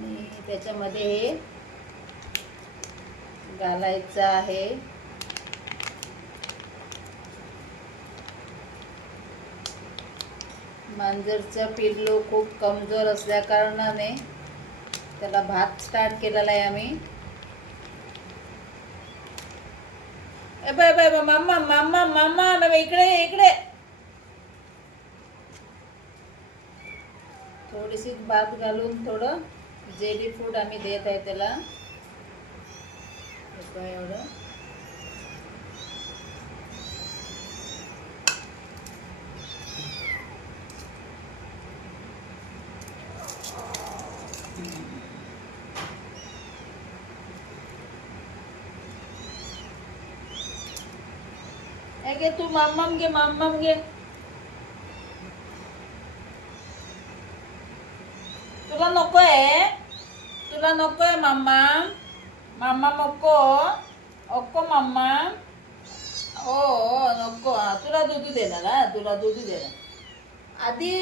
आणि त्याच्यामध्ये हे घालायचं आहे. मांजरचं पिल्लू खूप कमजोर असल्या कारणाने त्याला भात स्टार्ट केलेला आहे आम्ही. बाय बाय बाय मामा मामा मामा बाय इकडे इकडे. थोडीशी भात घालून थोडं जेली फूड आम्ही देत आहे त्याला. एवढं घे तू मामाम घे मामाम घे. तुला नको आहे, तुला नको आहे मामा. मामा नको अक्को मामा. ओ नको. तुला दूध देणार. तुला दूध देणार. आधी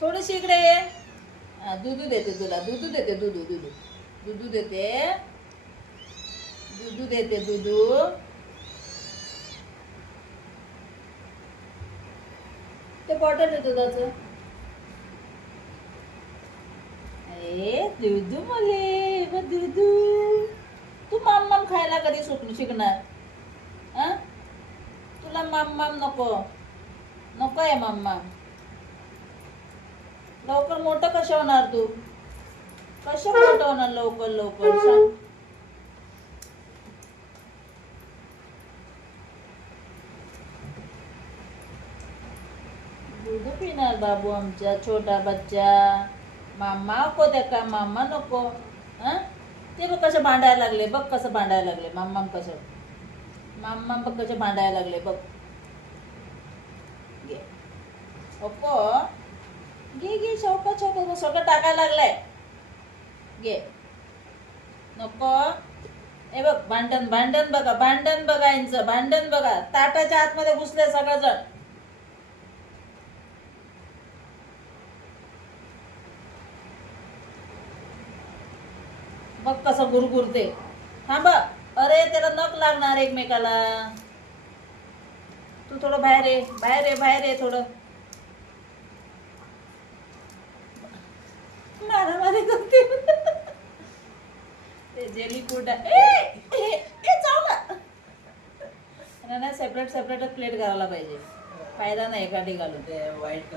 थोडीशी इकडे ये. दूध देते तुला. दूध देते. दूध दूध दूध देते. दूध देते. दूध ते बॉटल आहे दुधाचं. दूध मले दूध. तू माम खायला कधी शिकणार? तुला माम नको नको आहे माम. लवकर मोठं कसं होणार तू? कसं मोठं होणार लवकर लवकर सांग. दूध पिणार बाबू आमचा छोटा बच्चा. मामा नको त्या का मामा नको. ते बघ कसं भांडायला लागले. बघ कसं भांडायला लागले. मामा कसं मामा बघ कसं भांडायला लागले. बघ घे नको. घे घे चौका चौका सगळं टाकायला लागलाय. घे नको. हे बघ भांडण भांडण बघा. भांडण बघा यांचं. भांडण बघा. ताटाच्या आतमध्ये घुसले सगळेजण. बघ कसं गुरगुरते. थांब. अरे त्याला नख लागणार एकमेकाला. तू थोडं बाहेर ये. बाहेर ये. बाहेर ये थोडं. मारामारी करते. ते जेली फूड चावला. सेपरेट सेपरेटच प्लेट करायला पाहिजे. फायदा नाही एखादी घालून. ते व्हाईट